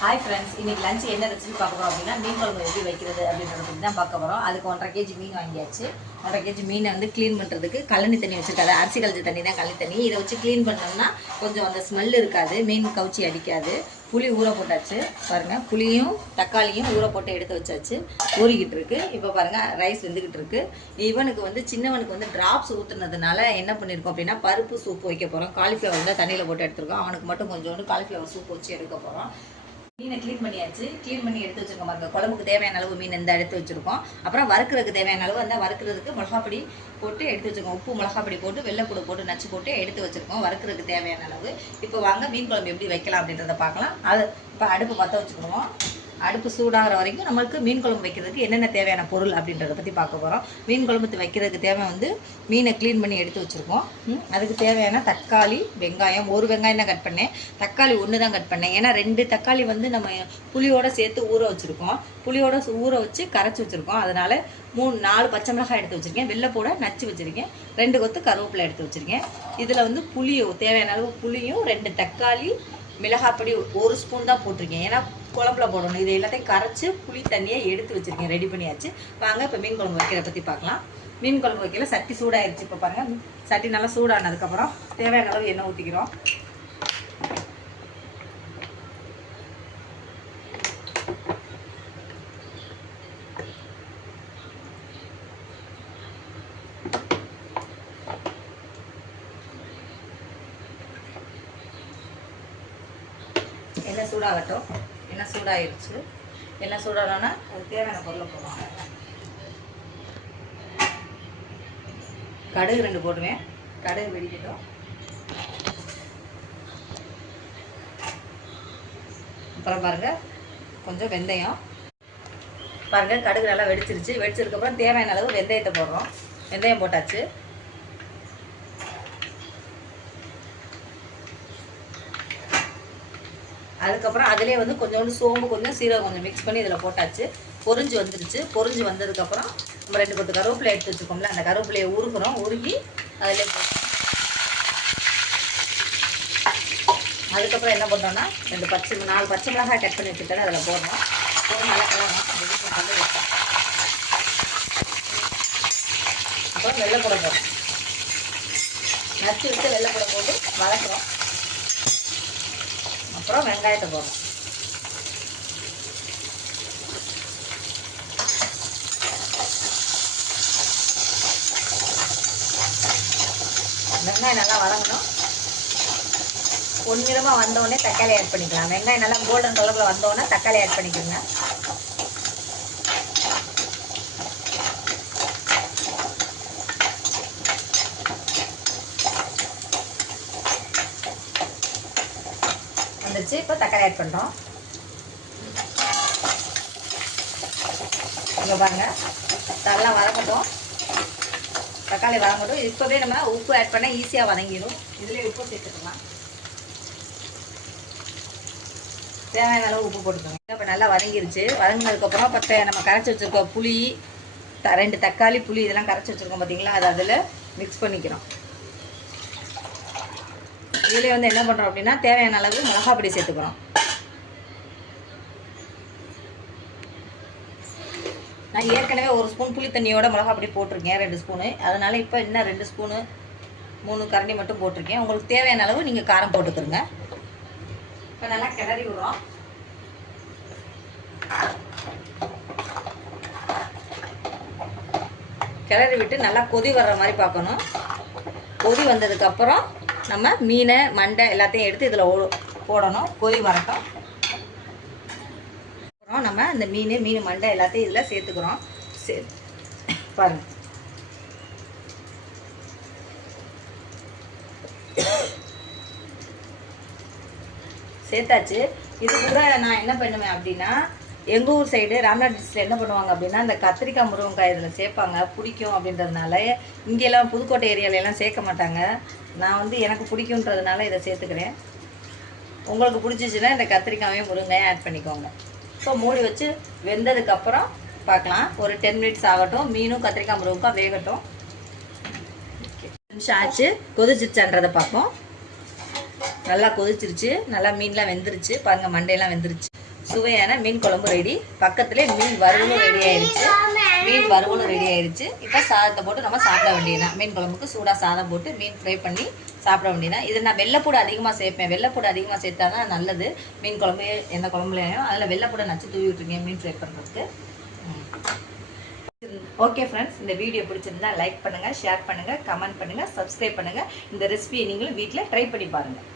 Hi friends, இன்னைக்கு lunch என்ன recipe பார்க்க போகிறோம் அப்படின்னா மீன் குழம்பு எப்படி வைக்கிறது அப்படின்றத பற்றி தான் பார்க்க போகிறோம். அதுக்கு 1.5 kg மீன் வாங்கியாச்சு. 1.5 kg மீனை வந்து க்ளீன் பண்ணுறதுக்கு கழனி தண்ணி வச்சுருக்காது, அரிசி கழிச்ச தண்ணி தான் கழனி தண்ணி. இதை வச்சு க்ளீன் பண்ணோம்னா கொஞ்சம் அந்த ஸ்மெல் இருக்காது, மீன் கவுச்சி அடிக்காது. புளி ஊற போட்டாச்சு பாருங்கள், புளியும் தக்காளியும் ஊற போட்டு எடுத்து வச்சாச்சு, ஊறிக்கிட்டு இருக்கு. இப்போ பாருங்கள் ரைஸ் வெந்துக்கிட்டு இருக்கு. இவனுக்கு வந்து சின்னவனுக்கு வந்து ட்ராப்ஸ் ஊற்றுனதுனால என்ன பண்ணியிருக்கோம் அப்படின்னா பருப்பு சூப் வைக்க போகிறோம். காலிஃப்ளவர் தான் தண்ணியில் போட்டு எடுத்துருக்கோம். அவனுக்கு மட்டும் கொஞ்சோண்டு காலிஃப்ளவர் சூப் வச்சு எடுக்க போகிறோம். மீனை க்ளீன் பண்ணியாச்சு, க்ளீன் பண்ணி எடுத்து வச்சுருக்கோம் பாருங்கள். குழம்புக்கு தேவையான அளவு மீன் இந்த எடுத்து வச்சுருக்கோம். அப்புறம் வறுக்கிறதுக்கு தேவையான அளவு அந்த வறுக்கிறதுக்கு மிளகாப்பொடி போட்டு எடுத்து வச்சுருக்கோம். உப்பு மிளகாப்பொடி போட்டு வெள்ளைப்பூடு போட்டு நச்சு போட்டு எடுத்து வச்சுருக்கோம் வறுக்கிறதுக்கு தேவையான அளவு. இப்போ வாங்க மீன் குழம்பு எப்படி வைக்கலாம் அப்படின்றத பார்க்கலாம். அது இப்போ அடுப்பு பற்ற வச்சுக்கணும். அடுப்பு சூடாகிற வரைக்கும் நம்மளுக்கு மீன் குழம்பு வைக்கிறதுக்கு என்னென்ன தேவையான பொருள் அப்படின்றத பற்றி பார்க்க போகிறோம். மீன் குழம்பு வைக்கிறதுக்கு தேவை வந்து மீனை க்ளீன் பண்ணி எடுத்து வச்சுருக்கோம். அதுக்கு தேவையான தக்காளி, வெங்காயம். ஒரு வெங்காயம் தான் கட் பண்ணேன், தக்காளி 1 தான் கட் பண்ணேன். ஏன்னா 2 தக்காளி வந்து நம்ம புளியோடு சேர்த்து ஊற வச்சுருக்கோம். புளியோட ஊற வச்சு கரைச்சி வச்சுருக்கோம். அதனால் 3-4 பச்சை மிளகாய் எடுத்து வச்சுருக்கேன். வெள்ளைப்பூட நச்சு வச்சுருக்கேன். 2 கொத்து கருவேப்பிலை எடுத்து வச்சுருக்கேன். இதில் வந்து புளியும் தேவையான அளவு புளியும் 2 தக்காளி, மிளகாப்பொடி 1 ஸ்பூன் தான் போட்டிருக்கேன். ஏன்னா குழம்புல போடணும். இது எல்லாத்தையும் கரைச்சி புளி தண்ணியை எடுத்து வச்சுருக்கேன், ரெடி பண்ணியாச்சு. வாங்க இப்போ மீன் குழம்பு வைக்கிறத பற்றி பார்க்கலாம். மீன் குழம்பு வைக்கல சட்டி சூடாயிருச்சு. இப்போ பாருங்கள், சட்டி நல்லா சூடானதுக்கப்புறம் தேவையான அளவு எண்ணெய் ஊற்றிக்கிறோம். எண்ணெய் சூடாகட்டும். எண்ணெய் சூடாகிடுச்சு. எண்ணெய் சூடானோன்னா அதுக்கு தேவையான பொருளை போடுவாங்க. கடுகு 2 போடுவேன். கடுகு வெடிக்கட்டும். அப்புறம் பாருங்கள் கொஞ்சம் வெந்தயம். பாருங்கள் கடுகு நல்லா வெடிச்சிருச்சு. வெடிச்சதுக்கப்புறம் தேவையான அளவு வெந்தயத்தை போடுறோம். வெந்தயம் போட்டாச்சு. அதுக்கப்புறம் அதிலே வந்து கொஞ்சோண்டு சோம்பு, கொஞ்சம் சீரகம் கொஞ்சம் மிக்ஸ் பண்ணி இதில் போட்டாச்சு. பொரிஞ்சு வந்துருச்சு. பொரிஞ்சு வந்ததுக்கப்புறம் நம்ம 2 கொத்து கருவேப்பிலை எடுத்து வச்சுருக்கோம்ல, அந்த கருவேப்பிலையை உருக்குறோம். உருகி அதிலே போட்டோம். அதுக்கப்புறம் என்ன பண்ணுறோன்னா 4 பச்சை மிளகாய் கட் பண்ணி வச்சுட்டு அதில் போடுறோம். போட்டு நல்லா கலரணும். அப்புறம் வெள்ளைப்பூடை போடுறோம். நச்சு விட்டு வெள்ளைப்பூடை போட்டு வதக்குறோம். அப்புறம் வெங்காயத்தை போடுறோம். வெங்காயம் நல்லா வதங்கணும். பொன்னிறமாக வந்தோடனே தக்காளி ஆட் பண்ணிக்கலாம். வெங்காயம் நல்லா கோல்டன் கலரில் வந்தோடனே தக்காளி ஆட் பண்ணிக்கோங்க. வந்துருச்சு. இப்போ தக்காளி ஆட் பண்ணுறோம். இங்கே பாருங்கள் நல்லா வதங்கட்டும். தக்காளி வதங்கட்டும். இப்போவே நம்ம உப்பு ஆட் பண்ண ஈஸியாக வதங்கிடும். இதுலேயே உப்பு சேர்த்துக்கலாம். தேவையான அளவு உப்பு போட்டுக்கோங்க. இப்போ நல்லா வதங்கிருச்சு. வதங்கினதுக்கப்புறம் இப்போ நம்ம கரைச்சி வச்சுருக்க புளி, 2 தக்காளி, புளி இதெல்லாம் கரைச்சி வச்சுருக்கோம் பார்த்தீங்களா, அதை அதில் மிக்ஸ் பண்ணிக்கிறோம். இதிலே வந்து என்ன பண்ணுறோம் அப்படின்னா தேவையான அளவு மிளகாப்பொடி சேர்த்துக்கிறோம். நான் ஏற்கனவே 1 ஸ்பூன் புளி தண்ணியோட மிளகாப்பொடி போட்டிருக்கேன், 2 ஸ்பூனு. அதனால் இப்போ இன்னும் 2 ஸ்பூனு 3 கரண்டி மட்டும் போட்டிருக்கேன். உங்களுக்கு தேவையான அளவு நீங்கள் காரம் போட்டுக்கிறங்க. இப்போ நல்லா கிளறி விடுறோம். கிளறி விட்டு நல்லா கொதி வர்ற மாதிரி பார்க்கணும். கொதி வந்ததுக்கப்புறம் நம்ம மீனை, மண்டை எல்லாத்தையும் எடுத்து இதில் போடணும். கொதி வரட்டும். அப்புறம் நம்ம இந்த மீன் மண்டை எல்லாத்தையும் இதில் சேர்த்துக்கிறோம். பாருங்கள் சேர்த்தாச்சு. இது கூட நான் என்ன பண்ணுவேன் அப்படின்னா, எங்கள் ஊர் சைடு ராம்நாத் டிஸ்ட்ரிக்டில் என்ன பண்ணுவாங்க அப்படின்னா இந்த கத்திரிக்காய், முருங்கைக்காய் இதில் சேர்ப்பாங்க, பிடிக்கும் அப்படின்றதுனால. இங்கெல்லாம் புதுக்கோட்டை ஏரியாவிலலாம் சேர்க்க மாட்டாங்க. நான் வந்து எனக்கு பிடிக்குன்றதுனால இதை சேர்த்துக்கிறேன். உங்களுக்கு பிடிச்சிச்சின்னா இந்த கத்திரிக்காயும் முருங்கையும் ஆட் பண்ணிக்கோங்க. ஸோ மூடி வச்சு வெந்ததுக்கப்புறம் பார்க்கலாம். ஒரு 10 மினிட்ஸ் ஆகட்டும். மீனும் கத்திரிக்காய் முருங்கைக்காய் வேகட்டும். நிமிஷம் ஆச்சு. கொதிச்சிருச்சான்றதை பார்ப்போம். நல்லா கொதிச்சிருச்சு. நல்லா மீன்லாம் வெந்துருச்சு பாருங்கள். மண்டையெல்லாம் வெந்துருச்சு. சுவையான மீன் குழம்பு ரெடி. பக்கத்துல மீன் வறுவலும் ரெடி ஆயிடுச்சு. மீன் வறுவலும் ரெடி ஆயிடுச்சு. இப்போ சாதத்தை போட்டு நம்ம சாப்பிட வேண்டியதுதான். மீன் குழம்புக்கு சூடாக சாதம் போட்டு மீன் ஃப்ரை பண்ணி சாப்பிட வேண்டியதான். இது நான் வெள்ளைப்பூடு அதிகமாக சேர்ப்பேன். வெள்ளைப்பூடு அதிகமாக சேர்த்தா தான் நல்லது மீன் குழம்பு எந்த குழம்புலையும். அதில் வெள்ளைப்பூடை நச்சு தூவி விட்டுருக்கேன் மீன் ஃப்ரை பண்ணுறதுக்கு. ஓகே ஃப்ரெண்ட்ஸ், இந்த வீடியோ பிடிச்சிருந்தா லைக் பண்ணுங்கள், ஷேர் பண்ணுங்கள், கமெண்ட் பண்ணுங்கள், சப்ஸ்கிரைப் பண்ணுங்கள். இந்த ரெசிபியை நீங்களும் வீட்டில் ட்ரை பண்ணி பாருங்கள்.